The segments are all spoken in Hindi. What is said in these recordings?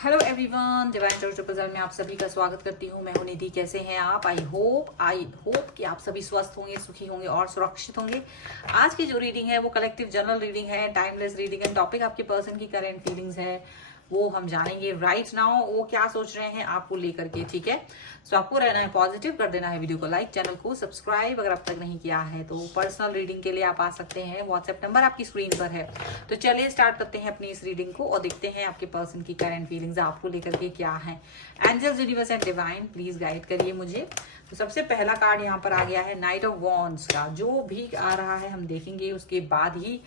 Hello everyone, divine tarot puzzle में आप सभी का स्वागत करती हूँ। मैं हूँ निधि। कैसे हैं आप? आई होप कि आप सभी स्वस्थ होंगे, सुखी होंगे और सुरक्षित होंगे। आज की जो रीडिंग है वो कलेक्टिव जनरल रीडिंग है, टाइमलेस रीडिंग है। टॉपिक आपके पर्सन की करंट फीलिंग्स है, वो हम जानेंगे राइट नाउ। वो क्या सोच रहे हैं आपको लेकर के, ठीक है। सो आपको रहना है पॉजिटिव, कर देना है वीडियो को लाइक, चैनल को सब्सक्राइब अगर अब तक नहीं किया है तो। पर्सनल रीडिंग के लिए आप आ सकते हैं, व्हाट्सएप नंबर आपकी स्क्रीन पर है। तो चलिए स्टार्ट करते हैं अपनी इस रीडिंग को और देखते हैं आपके पर्सन की करंट फीलिंग्स आपको लेकर के क्या है। Angels, universe and divine, please guide करिए मुझे। तो सबसे पहला कार्ड यहाँ पर आ गया है नाइट ऑफ वॉन्ड्स का। जो भी आ रहा है हम देखेंगे, उसके बाद ही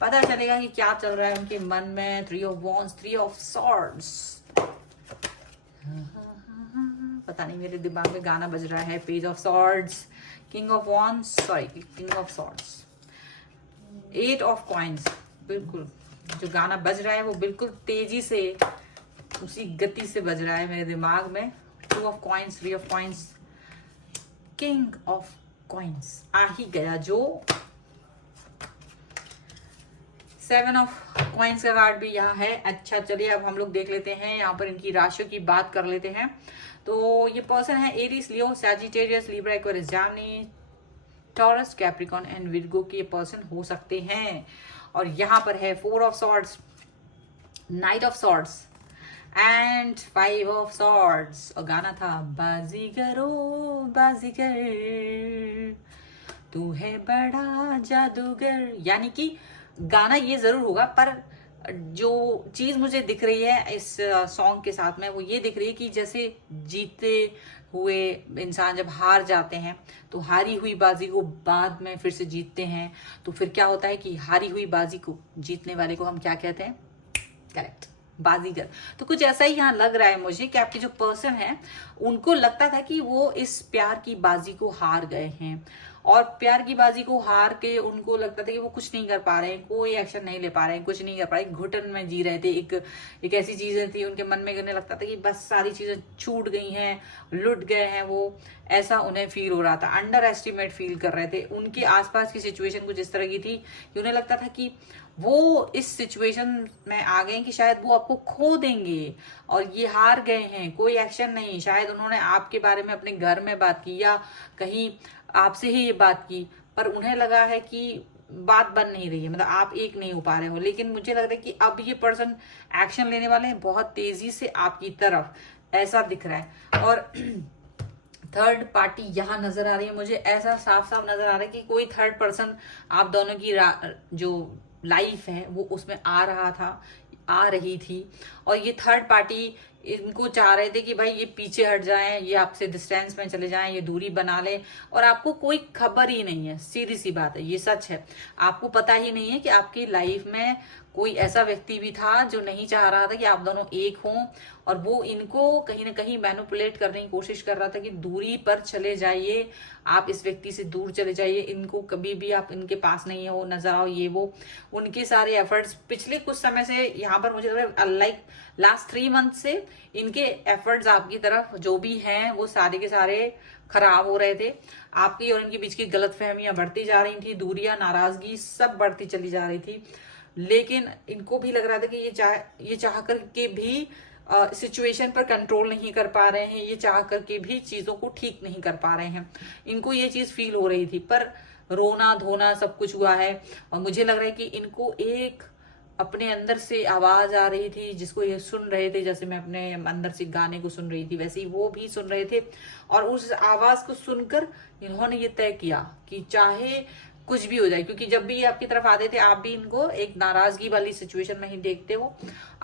पता चलेगा कि क्या चल रहा है उनके मन में। Three of wands, three of swords. पता नहीं, मेरे दिमाग में गाना बज रहा है। Page of swords, king of wands, sorry king of swords, eight of coins. बिल्कुल जो गाना बज रहा है वो बिल्कुल तेजी से, उसी गति से बज रहा है मेरे दिमाग में। Two of coins, three of coins, king of coins आ ही गया। जो सेवन ऑफ कॉइन्स का कार्ड भी यहाँ है। अच्छा चलिए अब हम लोग देख लेते हैं, यहाँ पर इनकी राशियों की बात कर लेते हैं। तो ये पर्सन है Aries, Leo, Sagittarius, Libra, Aquarius, Gemini, taurus, Capricorn and Virgo के पर्सन हो सकते हैं। और यहाँ पर है four of swords, night of swords and five of swords. और गाना था बाजीगरो बाजीगर तू है बड़ा जादूगर। यानी कि गाना ये जरूर होगा, पर जो चीज मुझे दिख रही है इस सॉन्ग के साथ में वो ये दिख रही है कि जैसे जीते हुए इंसान जब हार जाते हैं तो हारी हुई बाजी को बाद में फिर से जीतते हैं, तो फिर क्या होता है कि हारी हुई बाजी को जीतने वाले को हम क्या कहते हैं? करेक्ट, बाजीगर। तो कुछ ऐसा ही यहाँ लग रहा है मुझे कि आपके जो पर्सन है उनको लगता था कि वो इस प्यार की बाजी को हार गए हैं, और प्यार की बाजी को हार के उनको लगता था कि वो कुछ नहीं कर पा रहे हैं, कोई एक्शन नहीं ले पा रहे हैं, कुछ नहीं कर पा रहे, घुटन में जी रहे थे। एक ऐसी चीजें थी उनके मन में, उन्हें लगता था कि बस सारी चीजें छूट गई हैं, लुट गए हैं वो, ऐसा उन्हें फील हो रहा था। अंडर एस्टिमेट फील कर रहे थे। उनके आसपास की सिचुएशन कुछ इस तरह की थी कि उन्हें लगता था कि वो इस सिचुएशन में आ गए कि शायद वो आपको खो देंगे और ये हार गए हैं, कोई एक्शन नहीं। शायद उन्होंने आपके बारे में अपने घर में बात की या कहीं आपसे ही ये बात की, पर उन्हें लगा है कि बात बन नहीं रही है, मतलब आप एक नहीं हो पा रहे हो। लेकिन मुझे लग रहा है कि अब ये पर्सन एक्शन लेने वाले हैं बहुत तेजी से आपकी तरफ, ऐसा दिख रहा है। और थर्ड पार्टी यहाँ नजर आ रही है मुझे, ऐसा साफ साफ नजर आ रहा है कि कोई थर्ड पर्सन आप दोनों की जो लाइफ है वो उसमें आ रहा था, आ रही थी। और ये थर्ड पार्टी इनको चाह रहे थे कि भाई ये पीछे हट जाएं, ये आपसे डिस्टेंस में चले जाएं, ये दूरी बना लें, और आपको कोई खबर ही नहीं है। सीधी सी बात है, ये सच है। आपको पता ही नहीं है कि आपकी लाइफ में कोई ऐसा व्यक्ति भी था जो नहीं चाह रहा था कि आप दोनों एक हों, और वो इनको कहीं ना कहीं मैनिपुलेट करने की कोशिश कर रहा था कि दूरी पर चले जाइए, आप इस व्यक्ति से दूर चले जाइए, इनको कभी भी आप इनके पास नहीं हो, नजर आओ, ये वो। उनके सारे एफर्ट्स पिछले कुछ समय से यहाँ पर मुझे लग रहा है लाइक लास्ट 3 मंथ से इनके एफर्ट्स आपकी तरफ जो भी हैं वो सारे के सारे खराब हो रहे थे। आपकी और इनके बीच की गलतफहमियां बढ़ती जा रही थी, दूरियां, नाराजगी सब बढ़ती चली जा रही थी। लेकिन इनको भी लग रहा था कि ये चाह कर के भी सिचुएशन पर कंट्रोल नहीं कर पा रहे हैं, ये चाह करके भी चीजों को ठीक नहीं कर पा रहे हैं। इनको ये चीज फील हो रही थी, पर रोना धोना सब कुछ हुआ है। और मुझे लग रहा है कि इनको एक अपने अंदर से आवाज आ रही थी जिसको ये सुन रहे थे, जैसे मैं अपने अंदर से गाने को सुन रही थी वैसे ही वो भी सुन रहे थे। और उस आवाज को सुनकर इन्होंने ये तय किया कि चाहे कुछ भी हो जाए, क्योंकि जब भी ये आपकी तरफ आते थे आप भी इनको एक नाराजगी वाली सिचुएशन में ही देखते हो।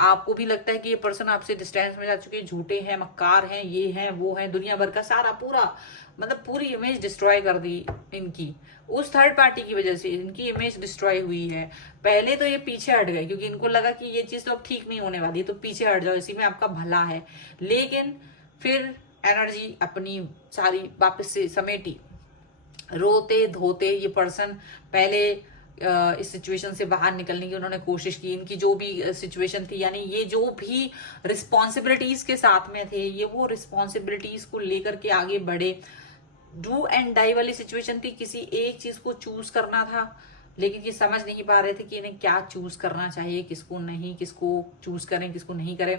आपको भी लगता है कि ये पर्सन आपसे डिस्टेंस में जा चुके हैं, झूठे हैं, मक्कार हैं, ये हैं वो हैं, दुनिया भर का सारा पूरा मतलब पूरी इमेज डिस्ट्रॉय कर दी इनकी। उस थर्ड पार्टी की वजह से इनकी इमेज डिस्ट्रॉय हुई है। पहले तो ये पीछे हट गए क्योंकि इनको लगा कि ये चीज तो अब ठीक नहीं होने वाली है, तो पीछे हट जाओ, इसी में आपका भला है। लेकिन फिर एनर्जी अपनी सारी वापस से समेटी, रोते धोते ये पर्सन पहले इस सिचुएशन से बाहर निकलने की उन्होंने कोशिश की। इनकी जो भी सिचुएशन थी, यानी ये जो भी रिस्पॉन्सिबिलिटीज के साथ में थे, ये वो रिस्पॉन्सिबिलिटीज को लेकर के आगे बढ़े। डू एंड डाई वाली सिचुएशन थी, किसी एक चीज को चूज करना था। लेकिन ये समझ नहीं पा रहे थे कि इन्हें क्या चूज करना चाहिए, किसको नहीं, किसको चूज करें, किसको नहीं करें।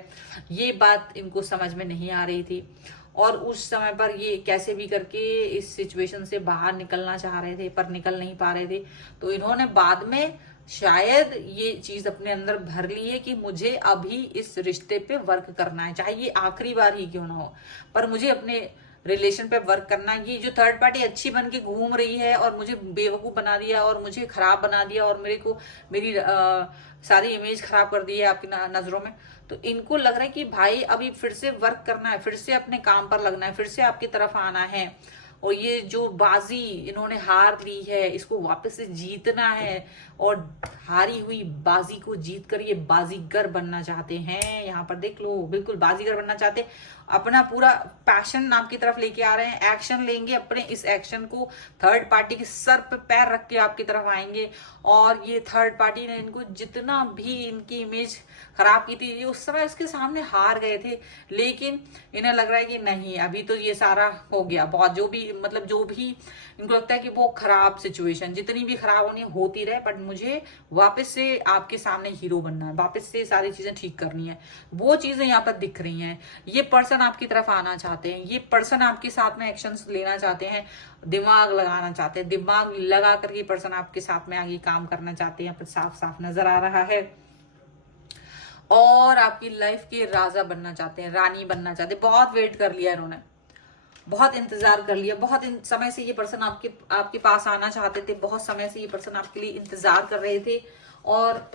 ये बात इनको समझ में नहीं आ रही थी। और उस समय पर ये कैसे भी करके इस सिचुएशन से बाहर निकलना चाह रहे थे, पर निकल नहीं पा रहे थे। तो इन्होंने बाद में शायद ये चीज अपने अंदर भर ली है कि मुझे अभी इस रिश्ते पे वर्क करना है, चाहे ये आखिरी बार ही क्यों ना हो, पर मुझे अपने रिलेशन पे वर्क करना। ये जो थर्ड पार्टी अच्छी बन के घूम रही है और मुझे बेवकूफ बना दिया और मुझे खराब बना दिया और मेरे को मेरी सारी इमेज खराब कर दी है आपकी नजरों में। तो इनको लग रहा है कि भाई अभी फिर से वर्क करना है, फिर से अपने काम पर लगना है, फिर से आपकी तरफ आना है। और ये जो बाजी इन्होंने हार ली है, इसको वापस से जीतना है। और हारी हुई बाजी को जीत कर ये बाजीगर बनना चाहते हैं। यहाँ पर देख लो, बिल्कुल बाजीगर बनना चाहते हैं। अपना पूरा पैशन आपकी तरफ लेके आ रहे हैं, एक्शन लेंगे, अपने इस एक्शन को थर्ड पार्टी के सर पे पैर रख के आपकी तरफ आएंगे। और ये थर्ड पार्टी ने इनको जितना भी इनकी इमेज खराब की थी, ये उस समय इसके सामने हार गए थे। लेकिन इन्हें लग रहा है कि नहीं, अभी तो ये सारा हो गया, बहुत जो भी मतलब जो भी इनको लगता है कि वो खराब सिचुएशन जितनी भी खराब होनी होती रहे, बट मुझे वापस से आपके सामने हीरो बनना है, वापस से सारी चीजें ठीक करनी है। वो चीजें यहाँ पर दिख रही हैं। ये पर्सन आपकी तरफ आना चाहते हैं, ये पर्सन आपके साथ में एक्शंस लेना चाहते हैं, दिमाग लगाना चाहते हैं, दिमाग लगा कर ये पर्सन आपके साथ में आगे काम करना चाहते हैं। यहाँ पर साफ साफ नजर आ रहा है। और आपकी लाइफ के राजा बनना चाहते हैं, रानी बनना चाहते हैं। बहुत वेट कर लिया इन्होंने, बहुत इंतजार कर लिया, बहुत समय से ये पर्सन आपके पास आना चाहते थे, बहुत समय से ये पर्सन आपके लिए इंतजार कर रहे थे। और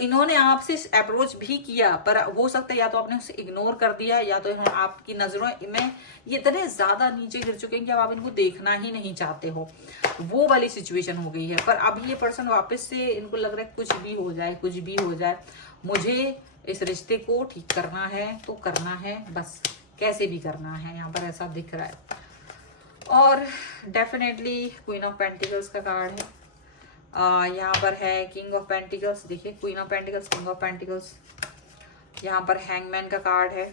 इन्होंने आपसे अप्रोच भी किया, पर हो सकता है या तो आपने उसे इग्नोर कर दिया, या तो आपकी नजरों में ये इतने ज्यादा नीचे गिर चुके हैं कि अब आप इनको देखना ही नहीं चाहते हो। वो वाली सिचुएशन हो गई है। पर अभी ये पर्सन वापस से इनको लग रहा है कुछ भी हो जाए, कुछ भी हो जाए, मुझे इस रिश्ते को ठीक करना है तो करना है, बस कैसे भी करना है। यहाँ पर ऐसा दिख रहा है। और डेफिनेटली क्वीन ऑफ पेंटिकल्स का कार्ड है। यहाँ पर है किंग ऑफ पेंटिकल्स, देखिए queen of pentacles, king of pentacles. यहाँ पर हैंगमैन का कार्ड है,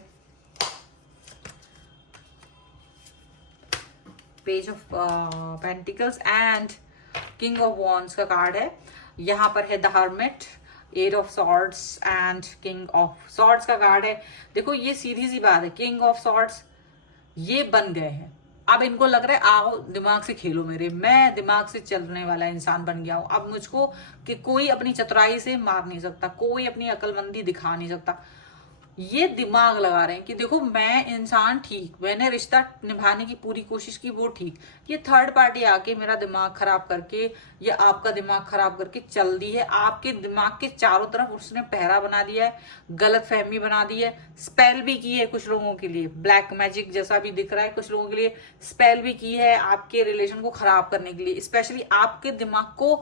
page of pentacles and king of wands का कार्ड है। यहाँ पर है the hermit, eight of swords and king of swords का कार्ड है। देखो ये सीधी सी बात है, किंग ऑफ सॉर्ड्स ये बन गए हैं। अब इनको लग रहा है आओ दिमाग से खेलो मेरे, मैं दिमाग से चलने वाला इंसान बन गया हूं। अब मुझको कि कोई अपनी चतुराई से मार नहीं सकता, कोई अपनी अक्लमंदी दिखा नहीं सकता। ये दिमाग लगा रहे हैं कि देखो मैं इंसान ठीक, मैंने रिश्ता निभाने की पूरी कोशिश की, वो ठीक। ये थर्ड पार्टी आके मेरा दिमाग खराब करके या आपका दिमाग खराब करके चल दी है। आपके दिमाग के चारों तरफ उसने पहरा बना दिया है, गलत फहमी बना दी है, स्पेल भी की है कुछ लोगों के लिए, ब्लैक मैजिक जैसा भी दिख रहा है, कुछ लोगों के लिए स्पेल भी की है आपके रिलेशन को खराब करने के लिए, स्पेशली आपके दिमाग को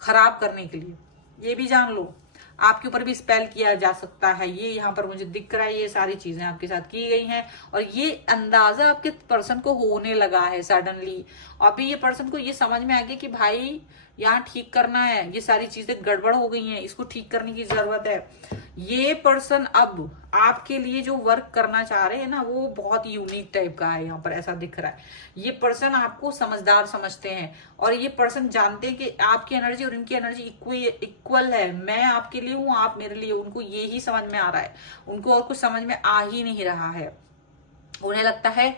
खराब करने के लिए। ये भी जान लो आपके ऊपर भी स्पेल किया जा सकता है। ये यहाँ पर मुझे दिख रहा है, ये सारी चीजें आपके साथ की गई हैं। और ये अंदाजा आपके पर्सन को होने लगा है सडनली। अभी ये पर्सन को ये समझ में आ गया कि भाई यहाँ ठीक करना है, ये सारी चीजें गड़बड़ हो गई हैं, इसको ठीक करने की जरूरत है। ये पर्सन अब आपके लिए जो वर्क करना चाह रहे हैं ना, वो बहुत यूनिक टाइप का है। यहाँ पर ऐसा दिख रहा है ये पर्सन आपको समझदार समझते हैं, और ये पर्सन जानते हैं कि आपकी एनर्जी और इनकी एनर्जी इक्वल है। मैं आपके लिए हूँ, आप मेरे लिए। उनको ये ही समझ में आ रहा है, उनको और कुछ समझ में आ ही नहीं रहा है। उन्हें लगता है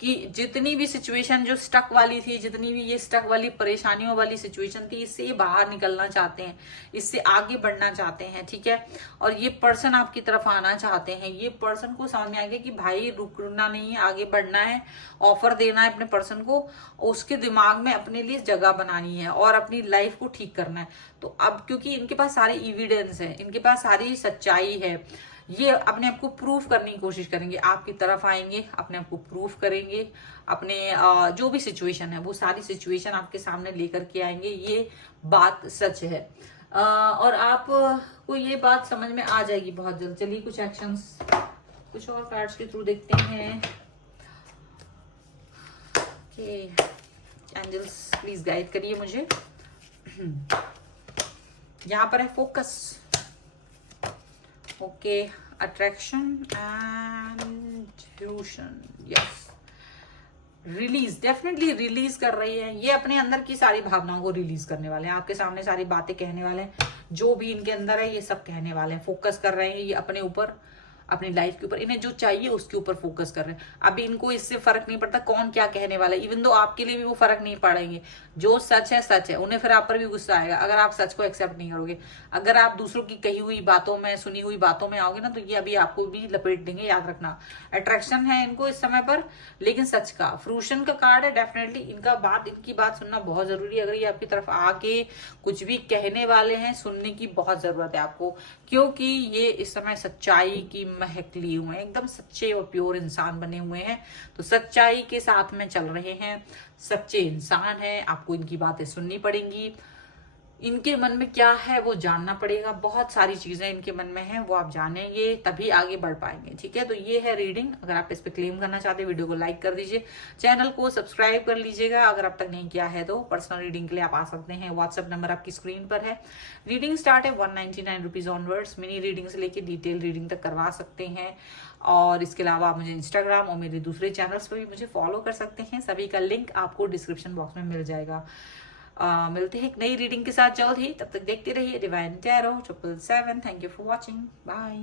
कि जितनी भी सिचुएशन जो स्टक वाली थी, जितनी भी ये स्टक वाली परेशानियों वाली सिचुएशन थी, इससे ये बाहर निकलना चाहते हैं, इससे आगे बढ़ना चाहते हैं, ठीक है। और ये पर्सन आपकी तरफ आना चाहते हैं। ये पर्सन को समझ में आ गया कि भाई रुकना नहीं है, आगे बढ़ना है, ऑफर देना है अपने पर्सन को, उसके दिमाग में अपने लिए जगह बनानी है और अपनी लाइफ को ठीक करना है। तो अब क्योंकि इनके पास सारे एविडेंस है, इनके पास सारी सच्चाई है, ये अपने आप को प्रूफ करने की कोशिश करेंगे, आपकी तरफ आएंगे, अपने आप को प्रूफ करेंगे, अपने जो भी सिचुएशन है वो सारी सिचुएशन आपके सामने लेकर के आएंगे। ये बात सच है। और आपको ये बात समझ में आ जाएगी बहुत जल्द। चलिए कुछ एक्शंस कुछ और कार्ड्स के थ्रू देखते हैं। एंजल्स प्लीज गाइड करिए मुझे। यहाँ पर है focus, okay, attraction and fusion, yes, release, definitely release कर रही है। ये अपने अंदर की सारी भावनाओं को रिलीज करने वाले हैं, आपके सामने सारी बातें कहने वाले हैं, जो भी इनके अंदर है ये सब कहने वाले हैं। फोकस कर रहे हैं ये अपने ऊपर, अपनी लाइफ के ऊपर, इन्हें जो चाहिए उसके ऊपर फोकस कर रहे हैं। अभी इनको इससे फर्क नहीं पड़ता कौन क्या कहने वाला है, इवन दो आपके लिए भी वो फर्क नहीं पड़ेंगे। जो सच है सच है, उन्हें फिर आप पर भी गुस्सा आएगा अगर आप सच को एक्सेप्ट नहीं करोगे। अगर आप दूसरों की कही हुई बातों में, सुनी हुई बातों में आओगे ना, तो ये अभी आपको भी लपेट देंगे, याद रखना। अट्रैक्शन है इनको इस समय पर, लेकिन सच का। फ्रूशन का कार्ड है, डेफिनेटली इनकी बात सुनना बहुत जरूरी है। अगर ये आपकी तरफ आके कुछ भी कहने वाले हैं, सुनने की बहुत जरूरत है आपको, क्योंकि ये इस समय सच्चाई की महक लिए हुए हैं, एकदम सच्चे और प्योर इंसान बने हुए हैं। तो सच्चाई के साथ में चल रहे हैं, सच्चे इंसान हैं। आपको इनकी बातें सुननी पड़ेंगी, इनके मन में क्या है वो जानना पड़ेगा। बहुत सारी चीजें इनके मन में हैं, वो आप जानेंगे तभी आगे बढ़ पाएंगे। ठीक है, तो ये है रीडिंग। अगर आप इस पे क्लेम करना चाहते हैं, वीडियो को लाइक कर दीजिए, चैनल को सब्सक्राइब कर लीजिएगा अगर अब तक नहीं किया है तो। पर्सनल रीडिंग के लिए आप आ सकते हैं, व्हाट्सएप नंबर आपकी स्क्रीन पर है। रीडिंग स्टार्ट है 199 रुपीज ऑनवर्ड्स। मिनी रीडिंग से लेके डिटेल रीडिंग तक करवा सकते हैं। और इसके अलावा आप मुझे इंस्टाग्राम और मेरे दूसरे चैनल्स पर भी मुझे फॉलो कर सकते हैं, सभी का लिंक आपको डिस्क्रिप्शन बॉक्स में मिल जाएगा। मिलते हैं एक नई रीडिंग के साथ जल्द ही, तब तक देखते रहिए Divine Tarot 777। Thank you for watching, bye.